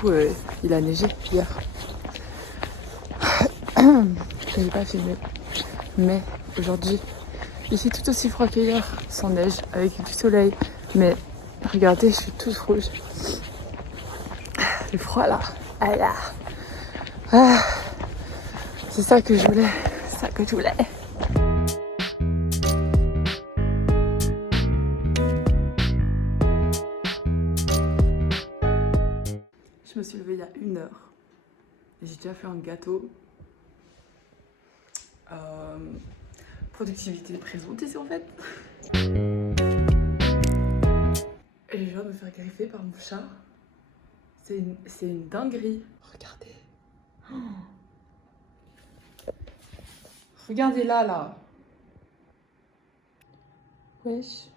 coup, il a neigé depuis hier. Je n'avais pas filmé. Mais aujourd'hui, il fait tout aussi froid qu'hier, sans neige, avec du soleil. Mais regardez, je suis toute rouge. Le froid là. Ah là. Ah, c'est ça que je voulais. C'est ça que je voulais. Je me suis levée il y a 1 heure. J'ai déjà fait un gâteau. Productivité présente ici en fait. Et je viens de me faire griffer par mon chat. C'est une dinguerie. Regardez. Oh. Regardez là. Wesh.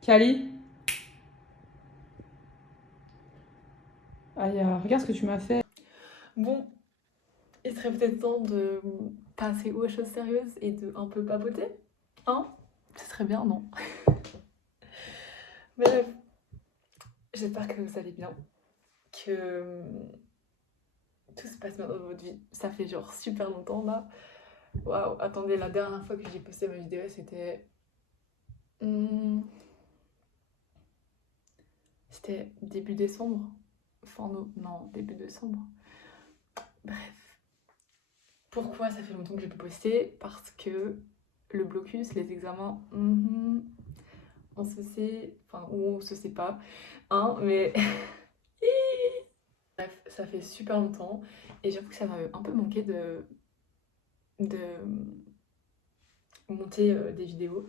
Kali. Aïe, regarde ce que tu m'as fait. Bon, il serait peut-être temps de passer aux choses sérieuses et de un peu papoter. Hein? Ce serait bien, non? Bref, j'espère que vous allez bien. Que tout se passe bien dans votre vie. Ça fait genre super longtemps là. Waouh, attendez, la dernière fois que j'ai posté ma vidéo, c'était... C'était début décembre. Enfin, non, début décembre. Bref. Pourquoi ça fait longtemps que j'ai pas posté? Parce que le blocus, les examens, on se sait, enfin, ou on se sait pas, hein, mais... Bref, ça fait super longtemps et j'avoue que ça m'a un peu manqué de monter des vidéos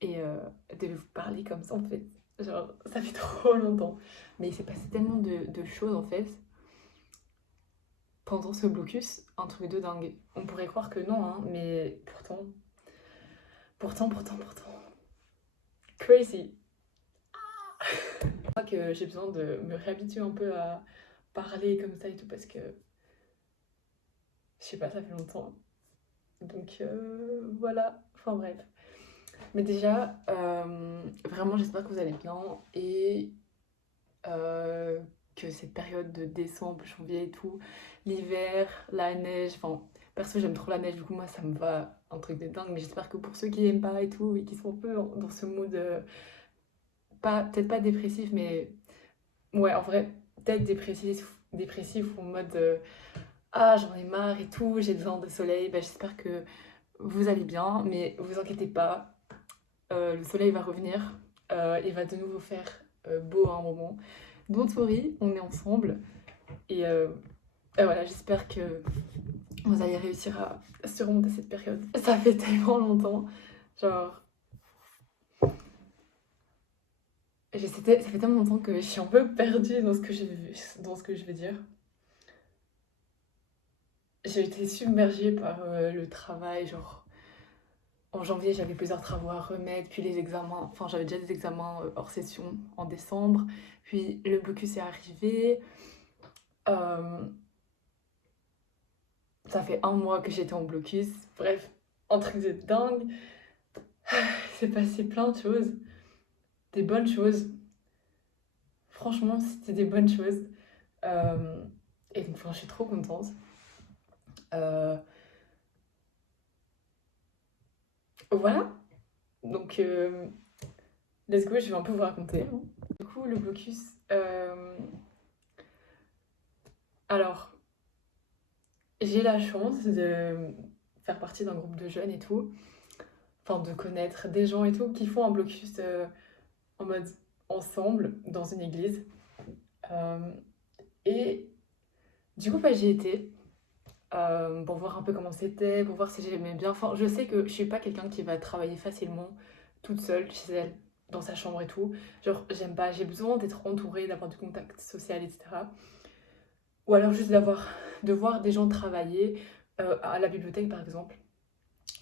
et de vous parler comme ça en fait. Genre, ça fait trop longtemps. Mais il s'est passé tellement de choses en fait pendant ce blocus, un truc de dingue. On pourrait croire que non, hein, mais pourtant. Crazy. Je crois que j'ai besoin de me réhabituer un peu à parler comme ça et tout parce que je sais pas, ça fait longtemps. Donc voilà, enfin bref. Mais déjà, vraiment j'espère que vous allez bien et que cette période de décembre, janvier et tout, l'hiver, la neige, enfin perso j'aime trop la neige, du coup moi ça me va un truc de dingue, mais j'espère que pour ceux qui aiment pas et tout et qui sont un peu dans ce mood, peut-être pas dépressif, mais ouais en vrai, peut-être dépressif ou en mode ah j'en ai marre et tout, j'ai besoin de soleil, bah, j'espère que vous allez bien, mais vous inquiétez pas, le soleil va revenir, il va de nouveau faire beau à un moment. Don't worry, on est ensemble. Et voilà, j'espère que vous allez réussir à surmonter cette période. Ça fait tellement longtemps. Genre, ça fait tellement longtemps que je suis un peu perdue dans ce que je vais dire. J'ai été submergée par le travail, genre en janvier j'avais plusieurs travaux à remettre, puis les examens, enfin j'avais déjà des examens hors session en décembre, puis le blocus est arrivé. Ça fait 1 mois que j'étais en blocus, bref, un truc de dingue. Il s'est passé plein de choses, des bonnes choses. Franchement, c'était des bonnes choses. Et donc, enfin, je suis trop contente. Euh, voilà. Donc, let's go, je vais un peu vous raconter, hein. Du coup, le blocus. Alors, j'ai la chance de faire partie d'un groupe de jeunes et tout. Enfin, de connaître des gens et tout qui font un blocus en mode ensemble dans une église. Et du coup, bah, j'y étais pour voir un peu comment c'était, pour voir si j'aimais bien. Enfin, je sais que je suis pas quelqu'un qui va travailler facilement toute seule chez elle, dans sa chambre et tout. Genre, j'aime pas, j'ai besoin d'être entourée, d'avoir du contact social, etc. Ou alors juste de voir des gens travailler à la bibliothèque, par exemple.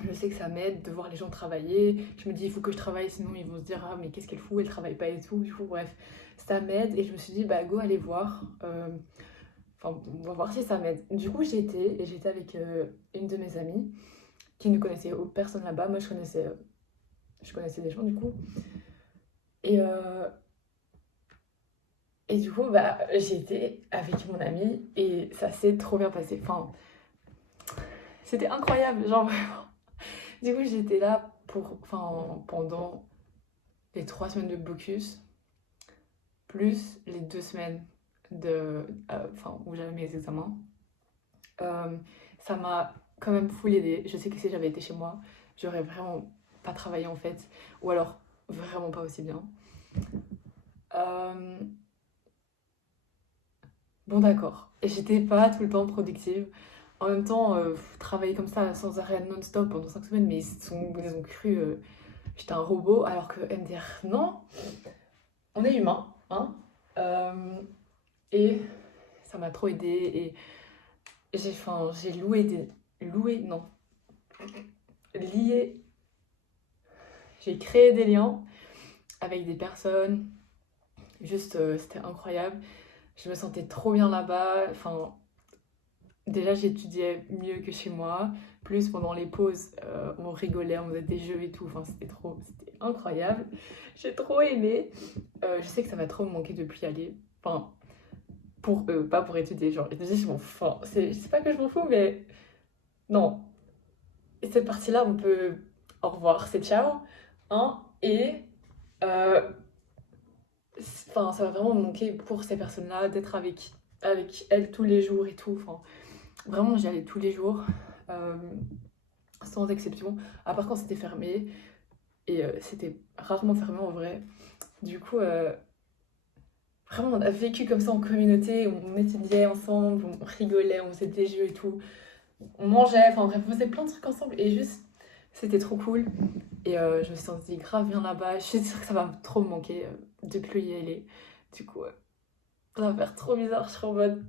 Je sais que ça m'aide de voir les gens travailler. Je me dis, il faut que je travaille, sinon ils vont se dire, ah, mais qu'est-ce qu'elle fout, elle travaille pas et tout. Du coup, bref, ça m'aide. Et je me suis dit, bah, go, aller voir. Enfin, on va voir si ça m'aide. Du coup, j'étais avec une de mes amies qui ne connaissait personne là-bas. Moi, je connaissais des gens du coup. Et Et du coup, bah, j'étais avec mon ami et ça s'est trop bien passé. Enfin, c'était incroyable, genre vraiment. Du coup, j'étais là pendant les 3 semaines de blocus, plus les 2 semaines où j'avais mes examens. Euh, Ça m'a quand même full aidé. Je sais que si j'avais été chez moi, j'aurais vraiment pas travaillé en fait, ou alors vraiment pas aussi bien. Euh, bon, d'accord. Et j'étais pas tout le temps productive. En même temps, travailler comme ça sans arrêt non-stop pendant 5 semaines, mais ils ont cru j'étais un robot, alors que MDR, non, on est humain, hein. Euh, et ça m'a trop aidé. Et j'ai loué des. Loué, non. Lié. J'ai créé des liens avec des personnes. Juste, c'était incroyable. Je me sentais trop bien là-bas. Enfin, déjà, j'étudiais mieux que chez moi. Plus pendant les pauses, on rigolait, on faisait des jeux et tout. Enfin, c'était incroyable. J'ai trop aimé. Je sais que ça va trop me manquer de plus y aller. Enfin, pour eux, pas pour étudier. Genre, étudier, je m'en fous. Enfin, c'est pas que je m'en fous, mais non. Et cette partie-là, on peut. Au revoir, c'est ciao. Hein? Et. euh, Enfin, ça va vraiment me manquer pour ces personnes-là, d'être avec elles tous les jours et tout. Enfin, vraiment, j'y allais tous les jours, euh, sans exception. À part quand c'était fermé, et c'était rarement fermé en vrai. Du coup, vraiment, on a vécu comme ça en communauté, on étudiait ensemble, on rigolait, on faisait des jeux et tout. On mangeait, enfin bref, on faisait plein de trucs ensemble, et juste, c'était trop cool. Et je me suis sentie grave bien là-bas. Je suis sûre que ça va trop me manquer de plus y aller. Du coup, ça va faire trop bizarre, je serai en mode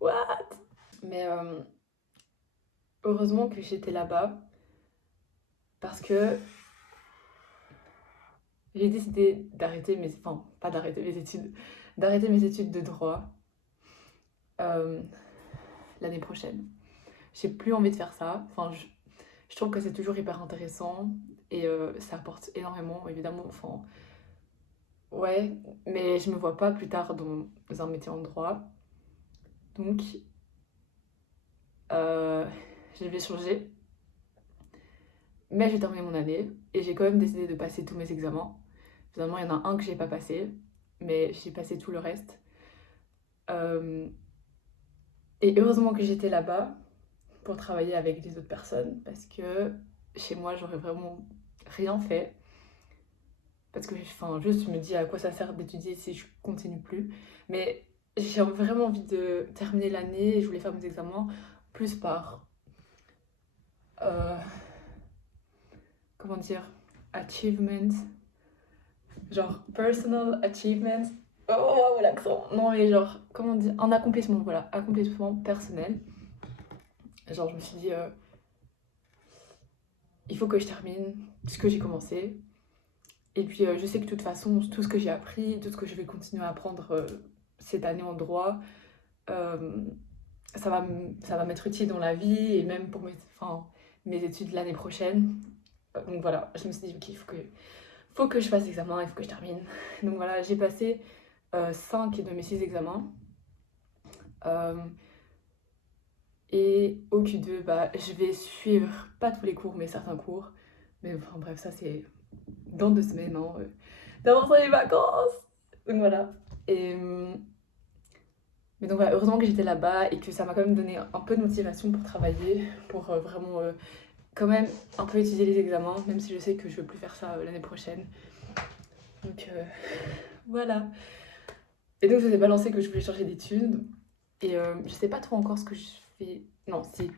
what? Mais heureusement que j'étais là-bas parce que j'ai décidé d'arrêter mes. Enfin, pas d'arrêter mes études, d'arrêter mes études de droit euh, l'année prochaine. J'ai plus envie de faire ça. Enfin, je trouve que c'est toujours hyper intéressant et ça apporte énormément, évidemment. Enfin, ouais, mais je me vois pas plus tard dans un métier en droit. Donc, euh, je vais changer. Mais j'ai terminé mon année et j'ai quand même décidé de passer tous mes examens. Finalement, il y en a un que j'ai pas passé, mais j'ai passé tout le reste. Euh, et heureusement que j'étais là-bas pour travailler avec des autres personnes parce que chez moi, j'aurais vraiment rien fait. Parce que, enfin, juste, je me dis à quoi ça sert d'étudier si je continue plus. Mais j'ai vraiment envie de terminer l'année et je voulais faire mes examens plus par, euh, comment dire, achievement, genre personal achievement. Oh, l'accent. Non, mais genre, comment dire, un accomplissement, voilà, accomplissement personnel. Genre, je me suis dit, il faut que je termine ce que j'ai commencé. Et puis, je sais que de toute façon, tout ce que j'ai appris, tout ce que je vais continuer à apprendre cette année en droit, euh, ça va m'être utile dans la vie et même pour mes études l'année prochaine. Donc voilà, je me suis dit, ok, faut que je fasse l'examen, il faut que je termine. Donc voilà, j'ai passé 5 de mes 6 examens. Euh, et au Q2, bah, je vais suivre, pas tous les cours, mais certains cours. Mais enfin bref, ça c'est dans 2 semaines, hein, d'avance sur les vacances. Donc voilà. Et, mais donc voilà, heureusement que j'étais là-bas et que ça m'a quand même donné un peu de motivation pour travailler, pour vraiment quand même un peu étudier les examens, même si je sais que je ne veux plus faire ça l'année prochaine. Donc voilà. Et donc je vous ai balancé que je voulais changer d'études. Et je sais pas trop encore ce que je fais. Non, si.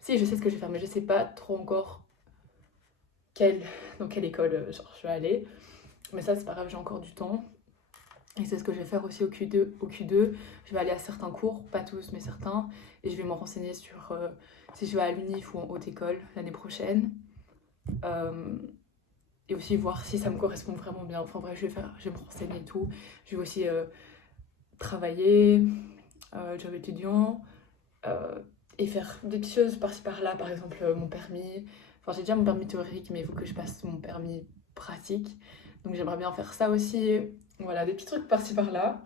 Si, je sais ce que je vais faire, mais je sais pas trop encore quelle, dans quelle école genre, je vais aller. Mais ça, c'est pas grave, j'ai encore du temps. Et c'est ce que je vais faire aussi au Q2. Au Q2, je vais aller à certains cours, pas tous, mais certains. Et je vais me renseigner sur si je vais à l'UNIF ou en haute école l'année prochaine. Euh, et aussi voir si ça me correspond vraiment bien. Enfin bref, je vais me renseigner et tout. Je vais aussi travailler, job étudiant, et faire des petites choses par-ci par-là, par exemple mon permis. Enfin, j'ai déjà mon permis théorique, mais il faut que je passe mon permis pratique. Donc j'aimerais bien faire ça aussi. Voilà, des petits trucs par-ci par-là.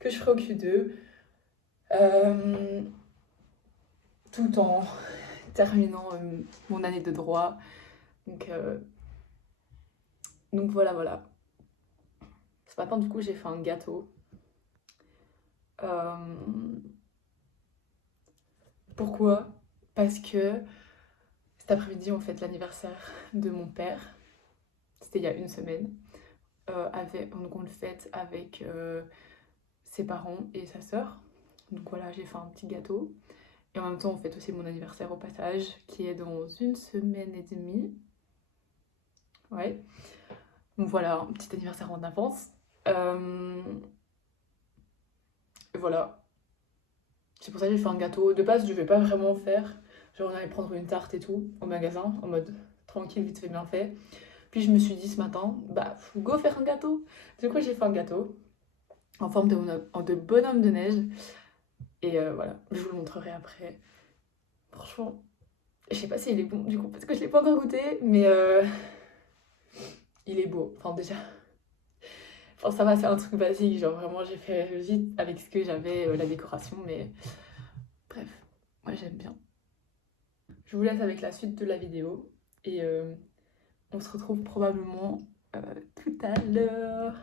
que je ferai au Q2, euh, tout en terminant mon année de droit. Donc voilà. Ce matin, du coup, j'ai fait un gâteau. Euh, Pourquoi? Parce que cet après-midi, on fête l'anniversaire de mon père. C'était il y a une semaine. Donc on le fête avec ses parents et sa sœur. Donc voilà, j'ai fait un petit gâteau. Et en même temps, on fête aussi mon anniversaire au passage, qui est dans une semaine et demie. Ouais. Donc voilà, un petit anniversaire en avance. Et voilà. C'est pour ça que j'ai fait un gâteau. De base, je vais pas vraiment faire. Genre, on allait prendre une tarte et tout au magasin, en mode tranquille, vite fait, bien fait. Puis je me suis dit ce matin, bah, go faire un gâteau. Du coup, j'ai fait un gâteau en forme de bonhomme de neige. Et voilà, je vous le montrerai après. Franchement, je sais pas s'il est bon du coup, parce que je l'ai pas encore goûté, mais il est beau. Enfin, déjà, enfin, ça va, c'est un truc basique. Genre, vraiment, j'ai fait vite avec ce que j'avais, la décoration, mais bref, moi j'aime bien. Je vous laisse avec la suite de la vidéo et on se retrouve probablement tout à l'heure.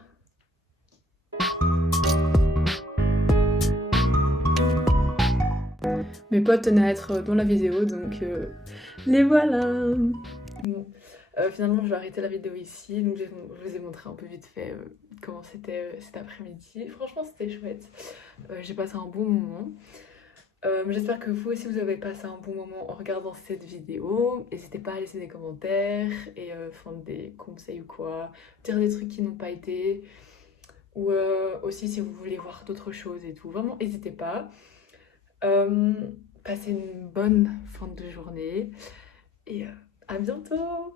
Mes potes tenaient à être dans la vidéo, donc les voilà. Bon, finalement, je vais arrêter la vidéo ici. Donc, je vous ai montré un peu vite fait comment c'était cet après-midi. Franchement, c'était chouette. J'ai passé un bon moment. J'espère que vous aussi, vous avez passé un bon moment en regardant cette vidéo. N'hésitez pas à laisser des commentaires et faire des conseils ou quoi. Dire des trucs qui n'ont pas été. Ou aussi, si vous voulez voir d'autres choses et tout. Vraiment, n'hésitez pas. Passez une bonne fin de journée et à bientôt!